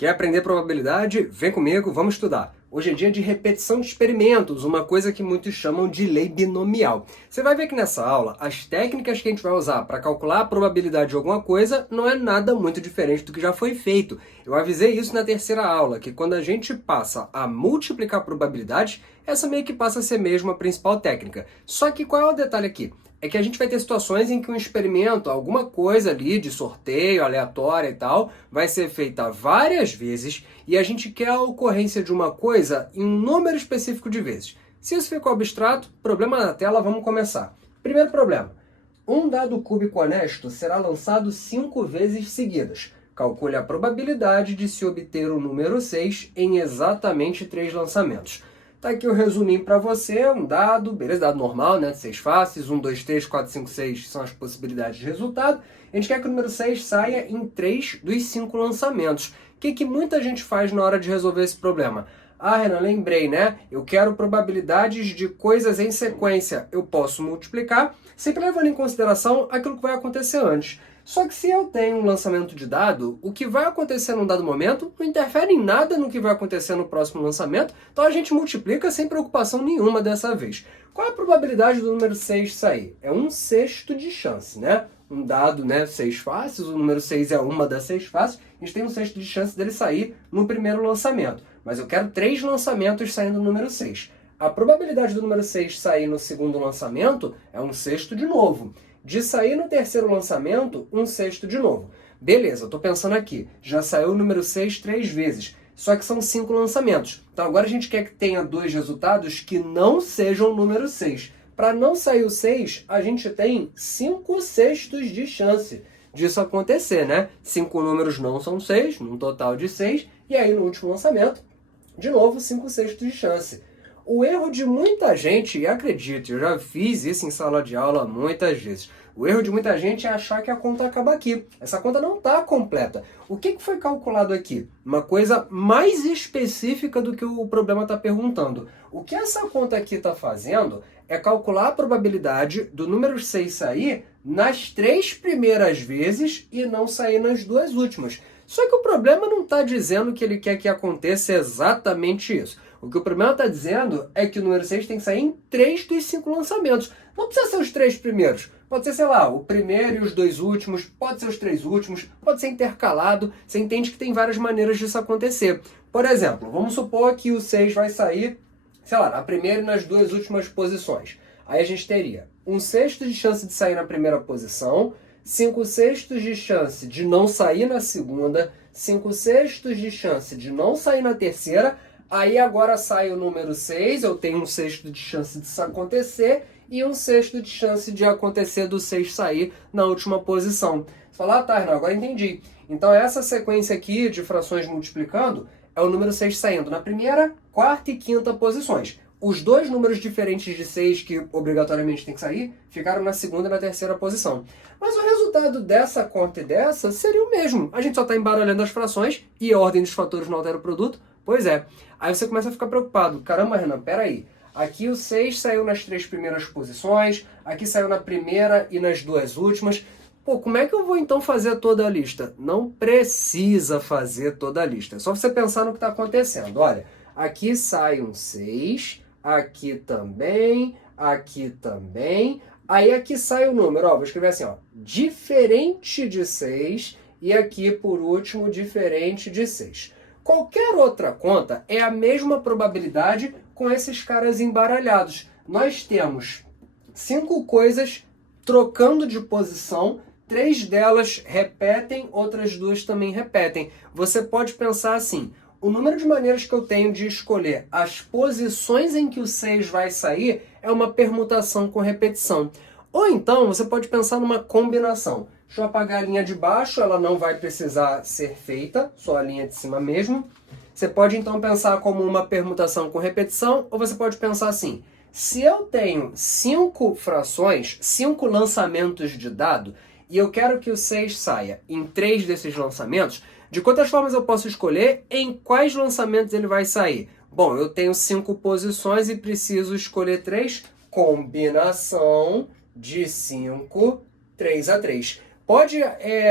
Quer aprender probabilidade? Vem comigo, vamos estudar. Hoje é dia de repetição de experimentos, uma coisa que muitos chamam de lei binomial. Você vai ver que nessa aula, as técnicas que a gente vai usar para calcular a probabilidade de alguma coisa não é nada muito diferente do que já foi feito. Eu avisei isso na terceira aula, que quando a gente passa a multiplicar probabilidades, essa meio que passa a ser mesmo a principal técnica. Só que qual é o detalhe aqui? É que a gente vai ter situações em que um experimento, alguma coisa ali de sorteio, aleatória e tal, vai ser feita várias vezes e a gente quer a ocorrência de uma coisa em um número específico de vezes. Se isso ficou abstrato, problema na tela, vamos começar. Primeiro problema. Um dado cúbico honesto será lançado 5 vezes seguidas. Calcule a probabilidade de se obter o número 6 em exatamente 3 lançamentos. Tá aqui o resuminho para você, um dado, beleza, dado normal, né, 6 faces, 1, 2, 3, 4, 5, 6 são as possibilidades de resultado. A gente quer que o número 6 saia em 3 dos 5 lançamentos. O que muita gente faz na hora de resolver esse problema? Ah, Renan, lembrei, né? Eu quero probabilidades de coisas em sequência. Eu posso multiplicar, sempre levando em consideração aquilo que vai acontecer antes. Só que se eu tenho um lançamento de dado, o que vai acontecer num dado momento não interfere em nada no que vai acontecer no próximo lançamento, então a gente multiplica sem preocupação nenhuma dessa vez. Qual é a probabilidade do número 6 sair? É 1/6 de chance, né? Um dado, né, 6 faces, o número 6 é uma das 6 faces, a gente tem 1/6 de chance dele sair no primeiro lançamento. Mas eu quero 3 lançamentos saindo do número 6. A probabilidade do número 6 sair no segundo lançamento é 1/6 de novo. De sair no terceiro lançamento, 1/6 de novo. Beleza, eu estou pensando aqui, já saiu o número 6 3 vezes, só que são 5 lançamentos. Então agora a gente quer que tenha 2 resultados que não sejam o número 6. Para não sair o 6, a gente tem 5/6 de chance disso acontecer, né? 5 números não são 6, num total de 6, e aí no último lançamento, de novo, 5/6 de chance. O erro de muita gente, e acredite, eu já fiz isso em sala de aula muitas vezes, o erro de muita gente é achar que a conta acaba aqui. Essa conta não está completa. O que foi calculado aqui? Uma coisa mais específica do que o problema está perguntando. O que essa conta aqui está fazendo é calcular a probabilidade do número 6 sair nas 3 primeiras vezes e não sair nas 2 últimas. Só que o problema não está dizendo que ele quer que aconteça exatamente isso. O que o problema está dizendo é que o número 6 tem que sair em 3 dos 5 lançamentos. Não precisa ser os 3 primeiros. Pode ser, sei lá, o primeiro e os 2 últimos, pode ser os 3 últimos, pode ser intercalado. Você entende que tem várias maneiras disso acontecer. Por exemplo, vamos supor que o 6 vai sair, sei lá, na primeira e nas 2 últimas posições. Aí a gente teria 1/6 de chance de sair na primeira posição, 5/6 de chance de não sair na segunda, 5/6 de chance de não sair na terceira. Aí agora sai o número 6, eu tenho 1/6 de chance disso acontecer e 1/6 de chance de acontecer do 6 sair na última posição. Você fala, ah, tá, Renan, agora entendi. Então essa sequência aqui de frações multiplicando é o número 6 saindo na primeira, quarta e quinta posições. Os 2 números diferentes de 6 que obrigatoriamente tem que sair ficaram na segunda e na terceira posição. Mas o resultado dessa conta e dessa seria o mesmo. A gente só está embaralhando as frações e a ordem dos fatores não altera o produto. Pois é. Aí você começa a ficar preocupado. Caramba, Renan, peraí. Aqui o 6 saiu nas 3 primeiras posições, aqui saiu na primeira e nas 2 últimas. Pô, como é que eu vou então fazer toda a lista? Não precisa fazer toda a lista. É só você pensar no que está acontecendo. Olha, aqui sai um 6, aqui também, aqui também. Aí aqui sai o número, ó, vou escrever assim, ó, diferente de 6 e aqui, por último, diferente de 6. Qualquer outra conta é a mesma probabilidade com esses caras embaralhados. Nós temos 5 coisas trocando de posição, 3 delas repetem, outras 2 também repetem. Você pode pensar assim, o número de maneiras que eu tenho de escolher as posições em que o 6 vai sair é uma permutação com repetição. Ou então você pode pensar numa combinação. Deixa eu apagar a linha de baixo, ela não vai precisar ser feita, só a linha de cima mesmo. Você pode então pensar como uma permutação com repetição, ou você pode pensar assim, se eu tenho 5 frações, 5 lançamentos de dado, e eu quero que o 6 saia em 3 desses lançamentos, de quantas formas eu posso escolher em quais lançamentos ele vai sair? Bom, eu tenho 5 posições e preciso escolher 3, combinação de 5, 3 a 3. Pode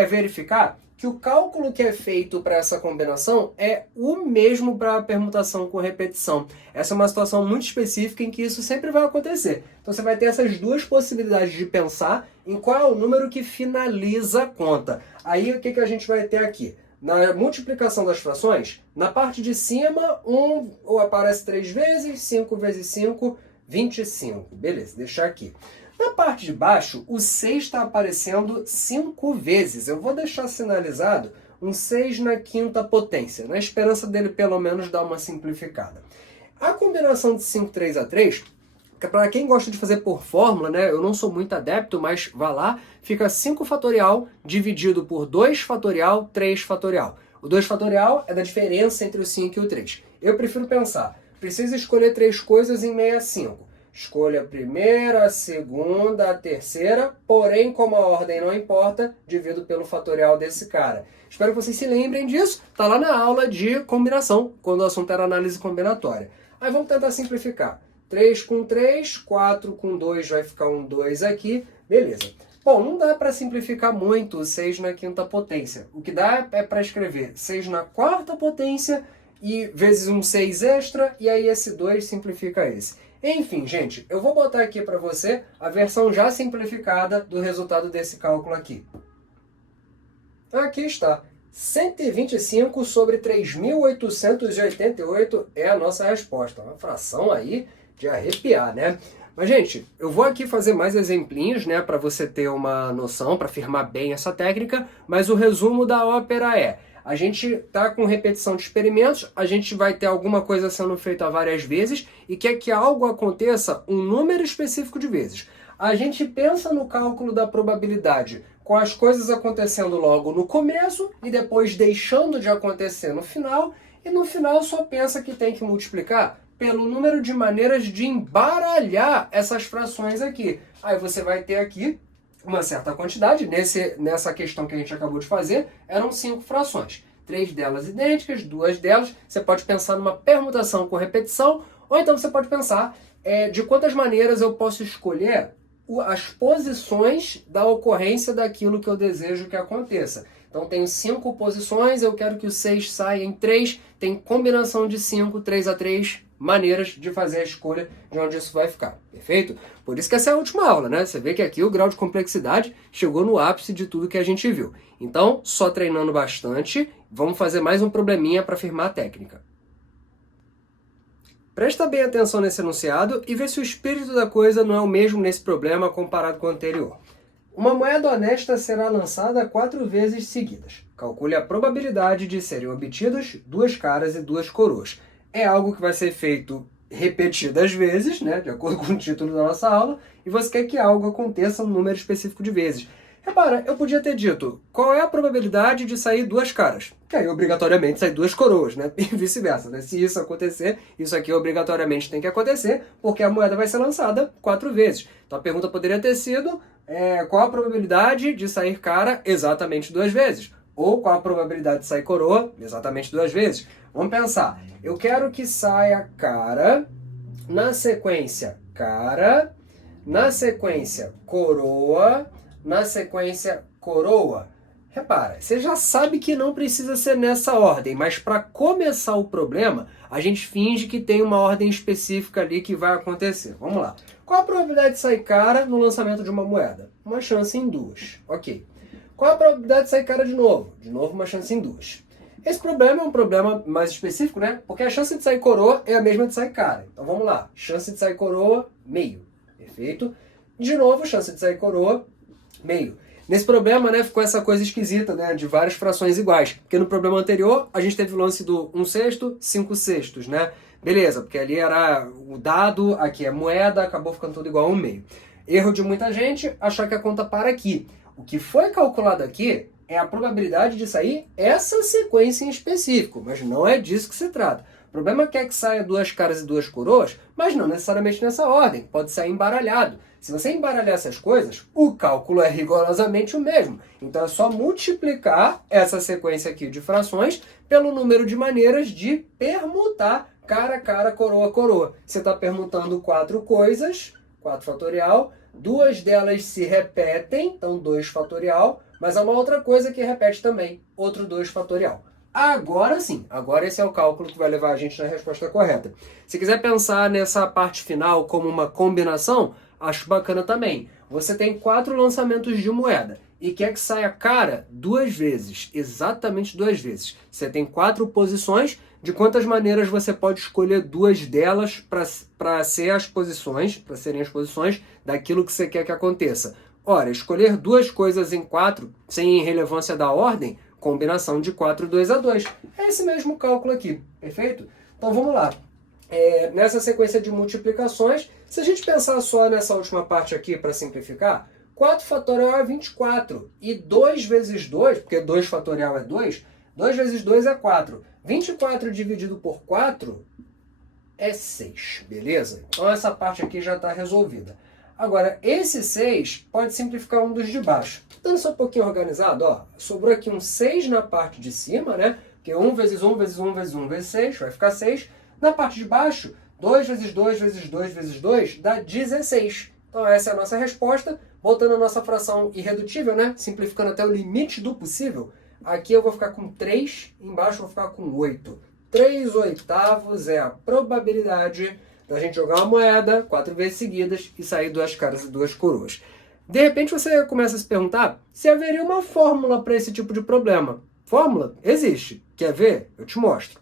verificar que o cálculo que é feito para essa combinação é o mesmo para a permutação com repetição. Essa é uma situação muito específica em que isso sempre vai acontecer. Então você vai ter essas duas possibilidades de pensar em qual é o número que finaliza a conta. Aí o que a gente vai ter aqui? Na multiplicação das frações, na parte de cima, 1 aparece 3 vezes, 5 vezes 5, 25. Beleza, deixar aqui. Na parte de baixo, o 6 está aparecendo 5 vezes. Eu vou deixar sinalizado um 6 na quinta potência, na esperança dele pelo menos dar uma simplificada. A combinação de 5, 3 a 3, para quem gosta de fazer por fórmula, né, eu não sou muito adepto, mas vá lá, fica 5 fatorial dividido por 2 fatorial, 3 fatorial. O 2 fatorial é da diferença entre o 5 e o 3. Eu prefiro pensar, preciso escolher 3 coisas em 65. Escolha a primeira, a segunda, a terceira, porém, como a ordem não importa, divido pelo fatorial desse cara. Espero que vocês se lembrem disso, tá lá na aula de combinação, quando o assunto era análise combinatória. Aí vamos tentar simplificar. 3 com 3, 4 com 2 vai ficar um 2 aqui, beleza. Bom, não dá para simplificar muito o 6 na quinta potência. O que dá é para escrever 6 na quarta potência e vezes um 6 extra, e aí esse 2 simplifica esse. Enfim, gente, eu vou botar aqui para você a versão já simplificada do resultado desse cálculo aqui. Aqui está. 125 sobre 3.888 é a nossa resposta. Uma fração aí de arrepiar, né? Mas, gente, eu vou aqui fazer mais exemplinhos, né, para você ter uma noção, para firmar bem essa técnica, mas o resumo da ópera é: a gente está com repetição de experimentos, a gente vai ter alguma coisa sendo feita várias vezes e quer que algo aconteça um número específico de vezes. A gente pensa no cálculo da probabilidade com as coisas acontecendo logo no começo e depois deixando de acontecer no final, e no final só pensa que tem que multiplicar pelo número de maneiras de embaralhar essas frações aqui. Aí você vai ter aqui uma certa quantidade, nessa questão que a gente acabou de fazer, eram 5 frações. 3 delas idênticas, 2 delas, você pode pensar numa permutação com repetição, ou então você pode pensar de quantas maneiras eu posso escolher as posições da ocorrência daquilo que eu desejo que aconteça. Então tenho 5 posições, eu quero que o 6 saia em 3, tem combinação de 5, 3 a 3 maneiras de fazer a escolha de onde isso vai ficar, perfeito? Por isso que essa é a última aula, né? Você vê que aqui o grau de complexidade chegou no ápice de tudo que a gente viu. Então, só treinando bastante, vamos fazer mais um probleminha para firmar a técnica. Presta bem atenção nesse enunciado e vê se o espírito da coisa não é o mesmo nesse problema comparado com o anterior. Uma moeda honesta será lançada 4 vezes seguidas. Calcule a probabilidade de serem obtidas 2 caras e 2 coroas. É algo que vai ser feito repetidas vezes, né, de acordo com o título da nossa aula, e você quer que algo aconteça um número específico de vezes. Repara, eu podia ter dito, qual é a probabilidade de sair 2 caras? Que aí obrigatoriamente sai 2 coroas, né? E vice-versa, né? Se isso acontecer, isso aqui obrigatoriamente tem que acontecer, porque a moeda vai ser lançada 4 vezes. Então a pergunta poderia ter sido, qual a probabilidade de sair cara exatamente 2 vezes? Ou qual a probabilidade de sair coroa exatamente 2 vezes? Vamos pensar, eu quero que saia cara, na sequência cara, na sequência coroa, na sequência coroa. Repara, você já sabe que não precisa ser nessa ordem, mas para começar o problema, a gente finge que tem uma ordem específica ali que vai acontecer. Vamos lá. Qual a probabilidade de sair cara no lançamento de uma moeda? Uma chance em 2. Ok. Qual a probabilidade de sair cara de novo? De novo, uma chance em 2. Esse problema é um problema mais específico, né? Porque a chance de sair coroa é a mesma de sair cara. Então vamos lá. Chance de sair coroa, meio. Perfeito? De novo, chance de sair coroa, meio. Nesse problema, né, ficou essa coisa esquisita, né, de várias frações iguais. Porque no problema anterior, a gente teve o lance do 1/6, 5/6, né? Beleza, porque ali era o dado, aqui é moeda, acabou ficando tudo igual a 1/2. Erro de muita gente, achar que a conta para aqui. O que foi calculado aqui é a probabilidade de sair essa sequência em específico, mas não é disso que se trata. O problema é que saia 2 caras e 2 coroas, mas não necessariamente nessa ordem, pode sair embaralhado. Se você embaralhar essas coisas, o cálculo é rigorosamente o mesmo. Então é só multiplicar essa sequência aqui de frações pelo número de maneiras de permutar cara, cara, coroa, coroa. Você está permutando 4 coisas, 4 fatorial, 2 delas se repetem, então 2 fatorial, Mas é uma outra coisa que repete também, outro 2 fatorial. Agora sim, agora esse é o cálculo que vai levar a gente na resposta correta. Se quiser pensar nessa parte final como uma combinação, acho bacana também. Você tem 4 lançamentos de moeda e quer que saia cara 2 vezes, exatamente 2 vezes. Você tem 4 posições, de quantas maneiras você pode escolher 2 delas para serem as posições daquilo que você quer que aconteça. Ora, escolher 2 coisas em 4, sem relevância da ordem, combinação de 4, 2 a 2. É esse mesmo cálculo aqui, perfeito? Então vamos lá. Nessa sequência de multiplicações, se a gente pensar só nessa última parte aqui para simplificar, 4 fatorial é 24. E 2 vezes 2, porque 2 fatorial é 2, 2 vezes 2 é 4. 24 dividido por 4 é 6, beleza? Então essa parte aqui já está resolvida. Agora, esse 6 pode simplificar um dos de baixo. Dando só um pouquinho organizado, ó, sobrou aqui um 6 na parte de cima, né? Porque 1 vezes 1 vezes 1 vezes 1 vezes 6 vai ficar 6. Na parte de baixo, 2 vezes 2 vezes 2 vezes 2 dá 16. Então essa é a nossa resposta. Voltando à nossa fração irredutível, né? Simplificando até o limite do possível. Aqui eu vou ficar com 3, embaixo eu vou ficar com 8. 3 oitavos é a probabilidade da gente jogar uma moeda 4 vezes seguidas e sair 2 caras e 2 coroas. De repente você começa a se perguntar se haveria uma fórmula para esse tipo de problema. Fórmula? Existe. Quer ver? Eu te mostro.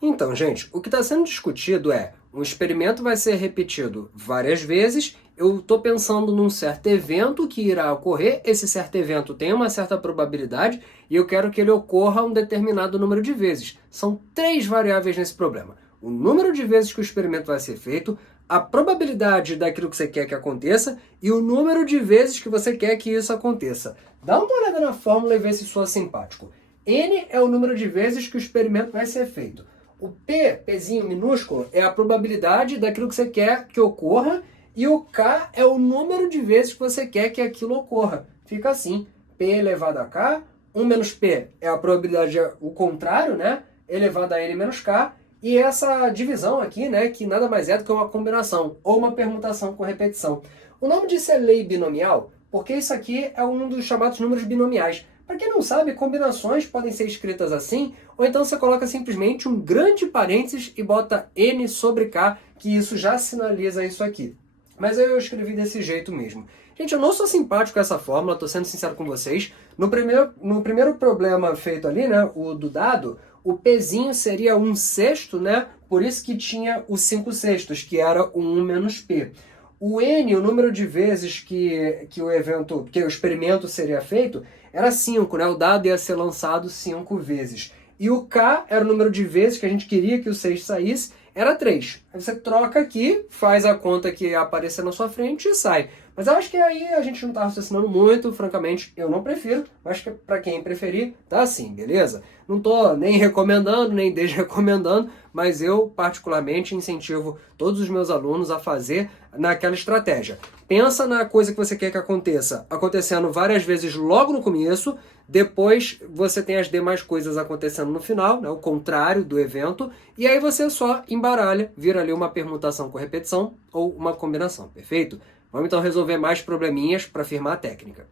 Então, gente, o que está sendo discutido é um experimento vai ser repetido várias vezes. Eu estou pensando num certo evento que irá ocorrer. Esse certo evento tem uma certa probabilidade e eu quero que ele ocorra um determinado número de vezes. São 3 variáveis nesse problema. O número de vezes que o experimento vai ser feito, a probabilidade daquilo que você quer que aconteça e o número de vezes que você quer que isso aconteça. Dá uma olhada na fórmula e vê se soa simpático. N é o número de vezes que o experimento vai ser feito. O P, Pzinho minúsculo, é a probabilidade daquilo que você quer que ocorra e o K é o número de vezes que você quer que aquilo ocorra. Fica assim, P elevado a K, 1 menos P é a probabilidade, o contrário, né? Elevado a N menos K. E essa divisão aqui, né, que nada mais é do que uma combinação ou uma permutação com repetição. O nome disso é lei binomial, porque isso aqui é um dos chamados números binomiais. Para quem não sabe, combinações podem ser escritas assim, ou então você coloca simplesmente um grande parênteses e bota N sobre K, que isso já sinaliza isso aqui. Mas eu escrevi desse jeito mesmo. Gente, eu não sou simpático com essa fórmula, estou sendo sincero com vocês. No primeiro problema feito ali, né, o do dado, o Pzinho seria 1/6, né? Por isso que tinha o 5/6, que era o 1 menos P. O N, o número de vezes que o experimento seria feito, era 5, né? O dado ia ser lançado 5 vezes. E o K era o número de vezes que a gente queria que o 6 saísse, era 3. Aí você troca aqui, faz a conta que aparecer na sua frente e sai. Mas eu acho que aí a gente não está raciocinando muito, francamente, eu não prefiro, mas que para quem preferir, tá assim, beleza? Não estou nem recomendando, nem desrecomendando, mas eu particularmente incentivo todos os meus alunos a fazer naquela estratégia. Pensa na coisa que você quer que aconteça, acontecendo várias vezes logo no começo, depois você tem as demais coisas acontecendo no final, né, o contrário do evento, e aí você só embaralha, vira ali uma permutação com repetição ou uma combinação, perfeito? Vamos então resolver mais probleminhas para firmar a técnica.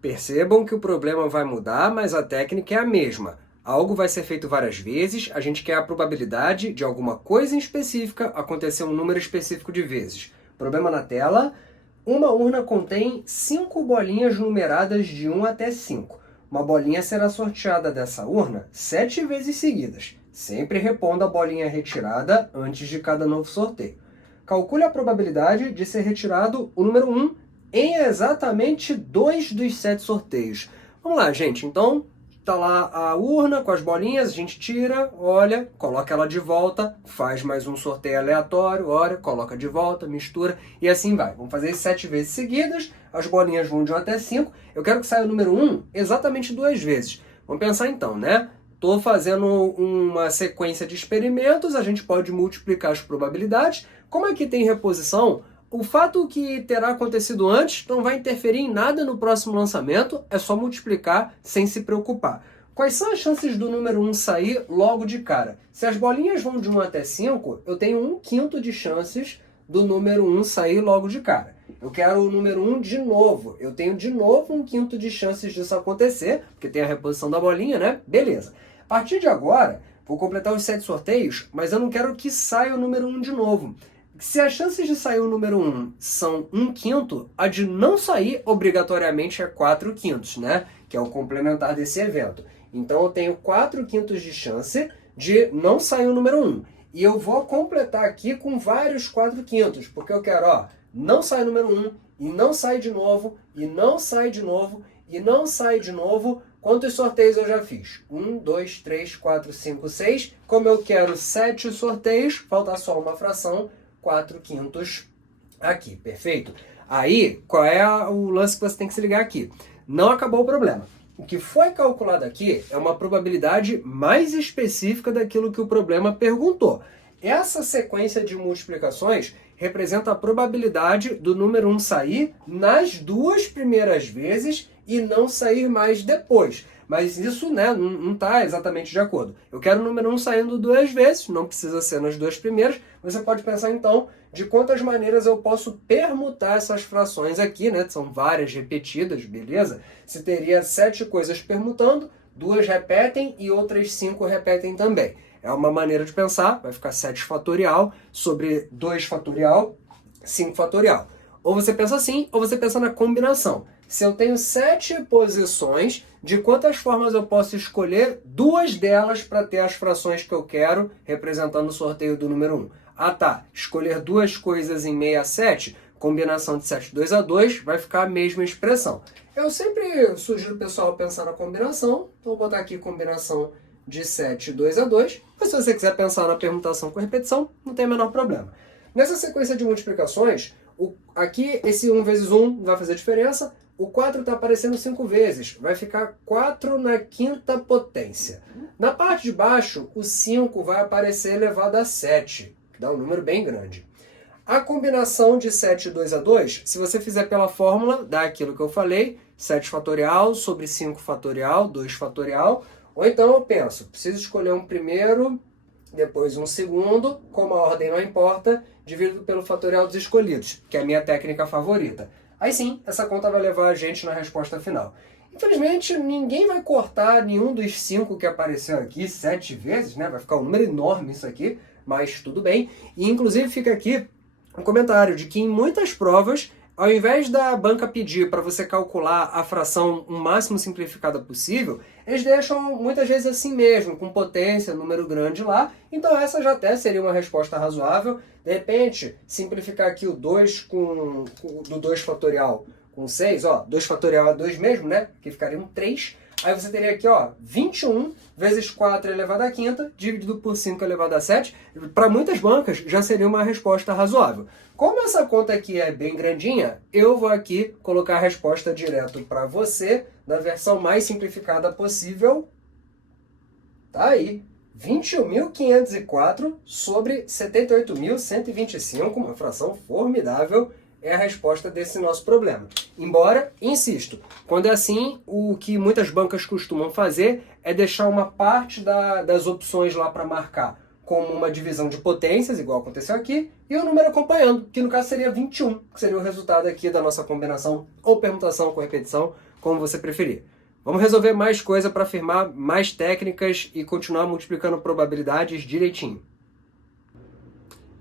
Percebam que o problema vai mudar, mas a técnica é a mesma. Algo vai ser feito várias vezes, a gente quer a probabilidade de alguma coisa em específica acontecer um número específico de vezes. Problema na tela: uma urna contém 5 bolinhas numeradas de 1 até 5. Uma bolinha será sorteada dessa urna 7 vezes seguidas. Sempre repondo a bolinha retirada antes de cada novo sorteio. Calcule a probabilidade de ser retirado o número 1 em exatamente 2 dos 7 sorteios. Vamos lá, gente. Então, tá lá a urna com as bolinhas, a gente tira, olha, coloca ela de volta, faz mais um sorteio aleatório, olha, coloca de volta, mistura e assim vai. Vamos fazer 7 vezes seguidas, as bolinhas vão de 1 até 5. Eu quero que saia o número 1 exatamente 2 vezes. Vamos pensar então, né? Estou fazendo uma sequência de experimentos, a gente pode multiplicar as probabilidades. Como aqui tem reposição, o fato que terá acontecido antes não vai interferir em nada no próximo lançamento, é só multiplicar sem se preocupar. Quais são as chances do número 1 sair logo de cara? Se as bolinhas vão de 1 até 5, eu tenho 1/5 de chances do número 1 sair logo de cara. Eu quero o número 1 de novo. Eu tenho de novo 1/5 de chances disso acontecer, porque tem a reposição da bolinha, né? Beleza. A partir de agora, vou completar os 7 sorteios, mas eu não quero que saia o número 1 de novo. Se as chances de sair o número 1 são 1/5, a de não sair obrigatoriamente é 4/5, né? Que é o complementar desse evento. Então eu tenho 4/5 de chance de não sair o número 1. E eu vou completar aqui com vários 4/5, porque eu quero, ó, não sai o número 1, e não sai de novo, e não sai de novo, e não sai de novo. Quantos sorteios eu já fiz? 1, 2, 3, 4, 5, 6. Como eu quero 7 sorteios, falta só uma fração, 4/5 aqui, perfeito? Aí, qual é o lance que você tem que se ligar aqui? Não acabou o problema. O que foi calculado aqui é uma probabilidade mais específica daquilo que o problema perguntou. Essa sequência de multiplicações representa a probabilidade do número 1 sair nas 2 primeiras vezes e não sair mais depois. Mas isso, né, não está exatamente de acordo. Eu quero o número 1 saindo 2 vezes, não precisa ser nas 2 primeiras. Você pode pensar, então, de quantas maneiras eu posso permutar essas frações aqui, né? São várias repetidas, beleza? Se teria 7 coisas permutando, 2 repetem e outras 5 repetem também. É uma maneira de pensar, vai ficar 7 fatorial sobre 2 fatorial, 5 fatorial. Ou você pensa assim, ou você pensa na combinação. Se eu tenho 7 posições, de quantas formas eu posso escolher 2 delas para ter as frações que eu quero, representando o sorteio do número 1? Ah tá, escolher 2 coisas em meio a 7, combinação de 7, 2 a 2, vai ficar a mesma expressão. Eu sempre sugiro o pessoal pensar na combinação, então vou botar aqui combinação de 7, 2 a 2, mas se você quiser pensar na permutação com repetição, não tem o menor problema. Nessa sequência de multiplicações, aqui esse 1 vezes 1 vai fazer diferença, o 4 está aparecendo 5 vezes, vai ficar 4 na quinta potência. Na parte de baixo, o 5 vai aparecer elevado a 7, que dá um número bem grande. A combinação de 7 e 2 a 2, se você fizer pela fórmula, dá aquilo que eu falei, 7 fatorial sobre 5 fatorial, 2 fatorial, ou então eu penso, preciso escolher um primeiro, depois um segundo, como a ordem não importa, dividido pelo fatorial dos escolhidos, que é a minha técnica favorita. Aí sim, essa conta vai levar a gente na resposta final. Infelizmente, ninguém vai cortar nenhum dos 5 que apareceu aqui 7 vezes, né? Vai ficar um número enorme isso aqui, mas tudo bem. E inclusive fica aqui um comentário de que em muitas provas, ao invés da banca pedir para você calcular a fração o máximo simplificada possível, eles deixam muitas vezes assim mesmo, com potência, número grande lá. Então essa já até seria uma resposta razoável. De repente, simplificar aqui o 2 do 2 fatorial com 6, ó, 2 fatorial é 2 mesmo, né? Que ficaria um 3. Aí você teria aqui, ó, 21 vezes 4 elevado à quinta, dividido por 5 elevado a 7. Para muitas bancas, já seria uma resposta razoável. Como essa conta aqui é bem grandinha, eu vou aqui colocar a resposta direto para você, na versão mais simplificada possível. Tá aí, 21.504 sobre 78.125, uma fração formidável, é a resposta desse nosso problema. Embora, insisto, quando é assim, o que muitas bancas costumam fazer é deixar uma parte das opções lá para marcar como uma divisão de potências, igual aconteceu aqui, e o número acompanhando, que no caso seria 21, que seria o resultado aqui da nossa combinação ou permutação com repetição, como você preferir. Vamos resolver mais coisa para afirmar mais técnicas e continuar multiplicando probabilidades direitinho.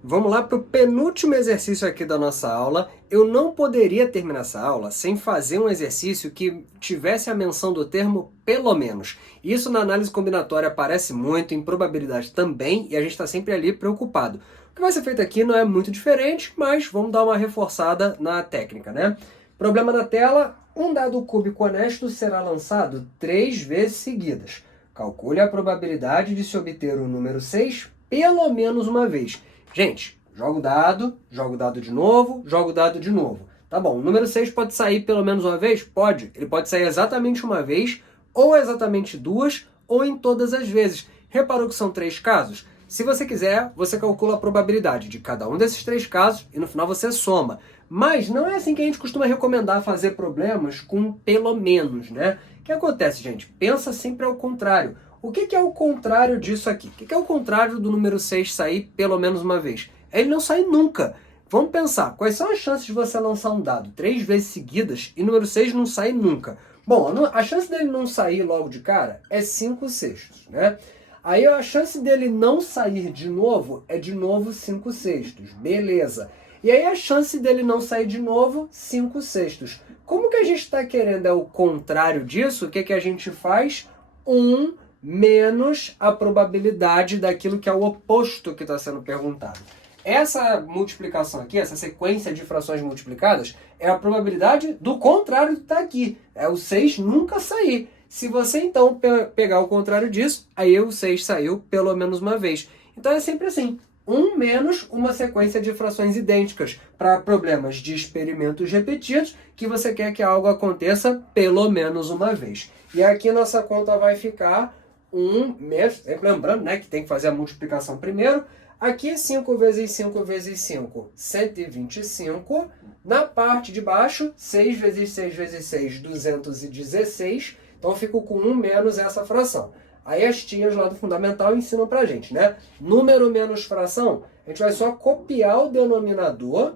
Vamos lá para o penúltimo exercício aqui da nossa aula. Eu não poderia terminar essa aula sem fazer um exercício que tivesse a menção do termo pelo menos. Isso na análise combinatória aparece muito, em probabilidade também, e a gente está sempre ali preocupado. O que vai ser feito aqui não é muito diferente, mas vamos dar uma reforçada na técnica, né? Problema na tela, um dado cúbico honesto será lançado 3 vezes seguidas. Calcule a probabilidade de se obter o número 6 pelo menos uma vez. Gente, joga o dado de novo, joga o dado de novo. Tá bom, o número 6 pode sair pelo menos uma vez? Pode. Ele pode sair exatamente uma vez, ou exatamente 2, ou em todas as vezes. Reparou que são 3 casos? Se você quiser, você calcula a probabilidade de cada um desses 3 casos e no final você soma. Mas não é assim que a gente costuma recomendar fazer problemas com pelo menos, né? O que acontece, gente? Pensa sempre ao contrário. O que é o contrário disso aqui? O que é o contrário do número 6 sair pelo menos uma vez? Ele não sai nunca. Vamos pensar, quais são as chances de você lançar um dado 3 vezes seguidas e número 6 não sair nunca? Bom, a chance dele não sair logo de cara é 5/6, né? Aí a chance dele não sair de novo é de novo 5/6, beleza. E aí a chance dele não sair de novo, 5/6. Como que a gente está querendo é o contrário disso? O que a gente faz? 1 menos a probabilidade daquilo que é o oposto que está sendo perguntado. Essa multiplicação aqui, essa sequência de frações multiplicadas, é a probabilidade do contrário que está aqui. É o 6 nunca sair. Se você então pegar o contrário disso, aí o 6 saiu pelo menos uma vez. Então é sempre assim. 1 menos uma sequência de frações idênticas para problemas de experimentos repetidos que você quer que algo aconteça pelo menos uma vez. E aqui nossa conta vai ficar 1 menos, sempre lembrando, né, que tem que fazer a multiplicação primeiro. Aqui 5 vezes 5 vezes 5, 125. Na parte de baixo, 6 vezes 6 vezes 6, 216. Então eu fico com 1 menos essa fração. Aí as tias lá do fundamental ensinam pra gente, né? Número menos fração, a gente vai só copiar o denominador,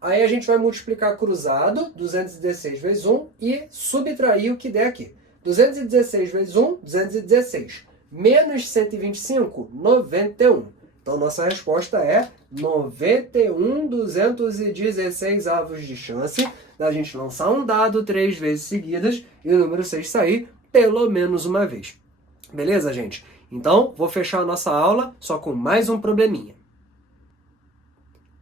aí a gente vai multiplicar cruzado, 216 vezes 1, e subtrair o que der aqui. 216 vezes 1, 216. Menos 125, 91. Então nossa resposta é 91/216 avos de chance da gente lançar um dado 3 vezes seguidas e o número 6 sair pelo menos uma vez. Beleza, gente? Então, vou fechar a nossa aula só com mais um probleminha.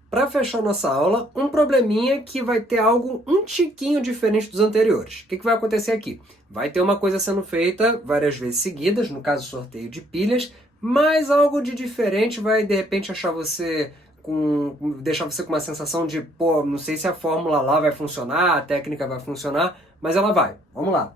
Para fechar nossa aula, um probleminha que vai ter algo um tiquinho diferente dos anteriores. O que vai acontecer aqui? Vai ter uma coisa sendo feita várias vezes seguidas, no caso sorteio de pilhas, mas algo de diferente vai, de repente, deixar você com uma sensação de, pô, não sei se a fórmula lá vai funcionar, a técnica vai funcionar, mas ela vai. Vamos lá.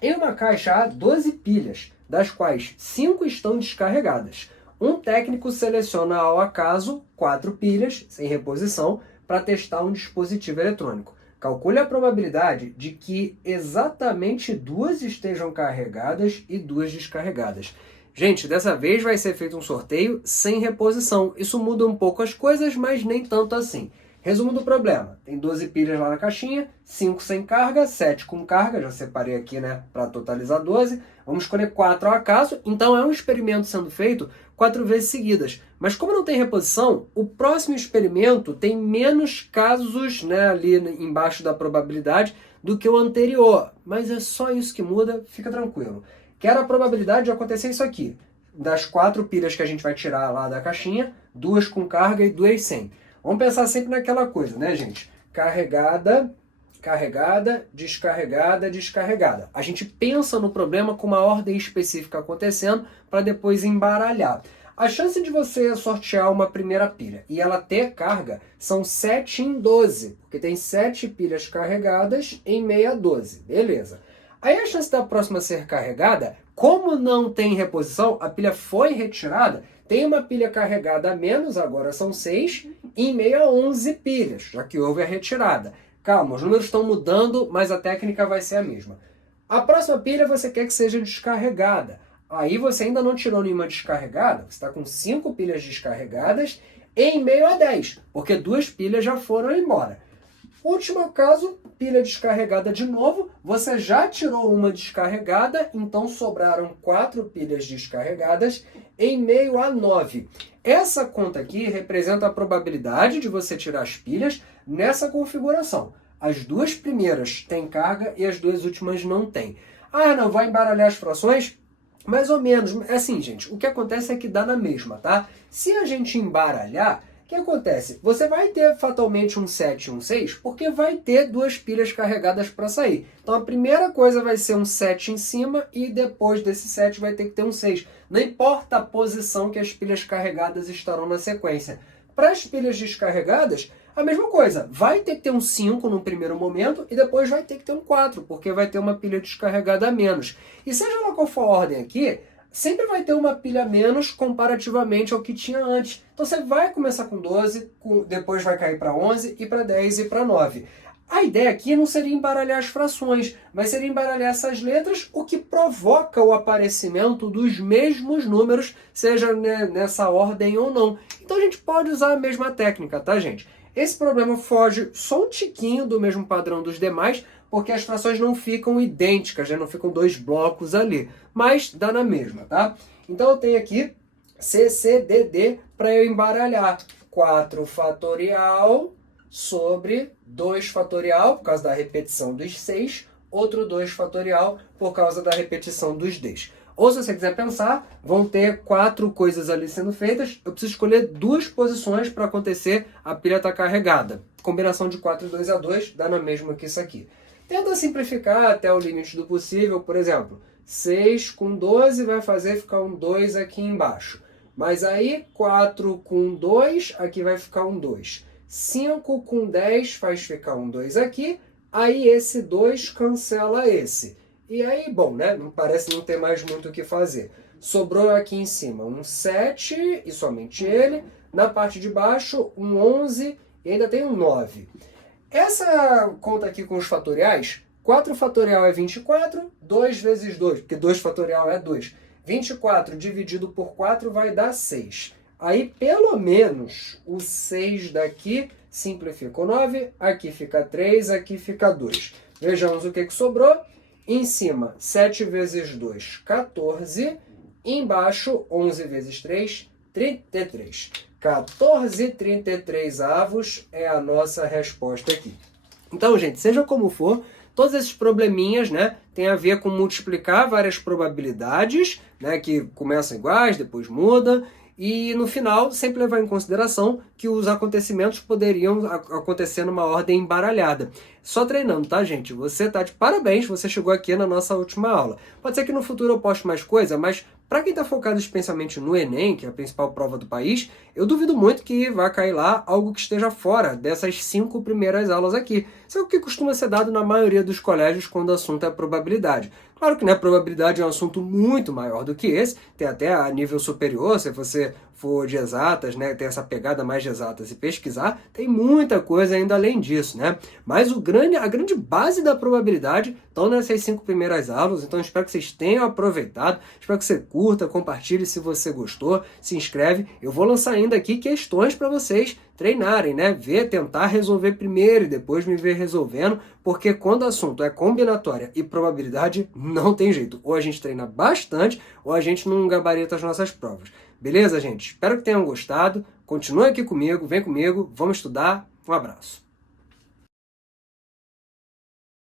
Em uma caixa há 12 pilhas, das quais 5 estão descarregadas. Um técnico seleciona ao acaso 4 pilhas, sem reposição, para testar um dispositivo eletrônico. Calcule a probabilidade de que exatamente 2 estejam carregadas e 2 descarregadas. Gente, dessa vez vai ser feito um sorteio sem reposição. Isso muda um pouco as coisas, mas nem tanto assim. Resumo do problema. Tem 12 pilhas lá na caixinha, 5 sem carga, 7 com carga, já separei aqui, né, para totalizar 12. Vamos escolher 4 ao acaso, então é um experimento sendo feito 4 vezes seguidas. Mas como não tem reposição, o próximo experimento tem menos casos, né, ali embaixo da probabilidade do que o anterior. Mas é só isso que muda, fica tranquilo. Quero a probabilidade de acontecer isso aqui. Das 4 pilhas que a gente vai tirar lá da caixinha, 2 com carga e 2 sem. Vamos pensar sempre naquela coisa, né, gente? Carregada, carregada, descarregada, descarregada. A gente pensa no problema com uma ordem específica acontecendo para depois embaralhar. A chance de você sortear uma primeira pilha e ela ter carga são 7 em 12, porque tem 7 pilhas carregadas em meio a 12. Beleza. Aí a chance da próxima ser carregada, como não tem reposição, a pilha foi retirada, tem uma pilha carregada a menos, agora são 6, em meio a 11 pilhas, já que houve a retirada. Calma, os números estão mudando, mas a técnica vai ser a mesma. A próxima pilha você quer que seja descarregada. Aí você ainda não tirou nenhuma descarregada, você está com 5 pilhas descarregadas em meio a 10, porque 2 pilhas já foram embora. Último caso, pilha descarregada de novo, você já tirou uma descarregada, então sobraram 4 pilhas descarregadas em meio a 9. Essa conta aqui representa a probabilidade de você tirar as pilhas nessa configuração. As 2 primeiras têm carga e as 2 últimas não têm. Ah, não, vai embaralhar as frações? Mais ou menos. É assim, gente, o que acontece é que dá na mesma, tá? Se a gente embaralhar, o que acontece? Você vai ter fatalmente um 7 e um 6, porque vai ter 2 pilhas carregadas para sair. Então a primeira coisa vai ser um 7 em cima e depois desse 7 vai ter que ter um 6. Não importa a posição que as pilhas carregadas estarão na sequência. Para as pilhas descarregadas, a mesma coisa. Vai ter que ter um 5 no primeiro momento e depois vai ter que ter um 4, porque vai ter uma pilha descarregada a menos. E seja lá qual for a ordem aqui, sempre vai ter uma pilha a menos comparativamente ao que tinha antes. Então você vai começar com 12, depois vai cair para 11, e para 10 e para 9. A ideia aqui não seria embaralhar as frações, mas seria embaralhar essas letras, o que provoca o aparecimento dos mesmos números, seja nessa ordem ou não. Então a gente pode usar a mesma técnica, tá, gente? Esse problema foge só um tiquinho do mesmo padrão dos demais, porque as frações não ficam idênticas, já não ficam dois blocos ali, mas dá na mesma, tá? Então eu tenho aqui CCDD para eu embaralhar 4 fatorial sobre 2 fatorial, por causa da repetição dos 6, outro 2 fatorial por causa da repetição dos 10. Ou se você quiser pensar, vão ter 4 coisas ali sendo feitas, eu preciso escolher 2 posições para acontecer a pilha estar carregada. Combinação de 4 e 2 a 2 dá na mesma que isso aqui. Tenta simplificar até o limite do possível, por exemplo, 6 com 12 vai fazer ficar um 2 aqui embaixo. Mas aí 4 com 2, aqui vai ficar um 2. 5 com 10 faz ficar um 2 aqui, aí esse 2 cancela esse. E aí, bom, né? Não parece não ter mais muito o que fazer. Sobrou aqui em cima um 7 e somente ele. Na parte de baixo, um 11 e ainda tem um 9. Essa conta aqui com os fatoriais, 4 fatorial é 24, 2 vezes 2, porque 2 fatorial é 2. 24 dividido por 4 vai dar 6. Aí, pelo menos, o 6 daqui simplifica o 9, aqui fica 3, aqui fica 2. Vejamos o que sobrou. Em cima, 7 vezes 2, 14. Embaixo, 11 vezes 3, 33. 14,33 avos é a nossa resposta aqui. Então, gente, seja como for, todos esses probleminhas, né, tem a ver com multiplicar várias probabilidades, né, que começam iguais, depois muda, e no final sempre levar em consideração que os acontecimentos poderiam acontecer numa ordem embaralhada. Só treinando, tá, gente? Você tá de parabéns, você chegou aqui na nossa última aula. Pode ser que no futuro eu poste mais coisa, mas para quem está focado especialmente no Enem, que é a principal prova do país, eu duvido muito que vá cair lá algo que esteja fora dessas 5 primeiras aulas aqui. Isso é o que costuma ser dado na maioria dos colégios quando o assunto é probabilidade. Claro que, né, probabilidade é um assunto muito maior do que esse, tem até a nível superior, se você for de exatas, né, tem essa pegada mais de exatas e pesquisar, tem muita coisa ainda além disso, né? Mas a grande base da probabilidade estão nessas 5 primeiras aulas, então espero que vocês tenham aproveitado, espero que você curta, compartilhe se você gostou, se inscreve. Eu vou lançar ainda aqui questões para vocês treinarem, né? Tentar resolver primeiro e depois me ver resolvendo, porque quando o assunto é combinatória e probabilidade, não tem jeito. Ou a gente treina bastante, ou a gente não gabarita as nossas provas. Beleza, gente? Espero que tenham gostado. Continue aqui comigo, vem comigo, vamos estudar. Um abraço.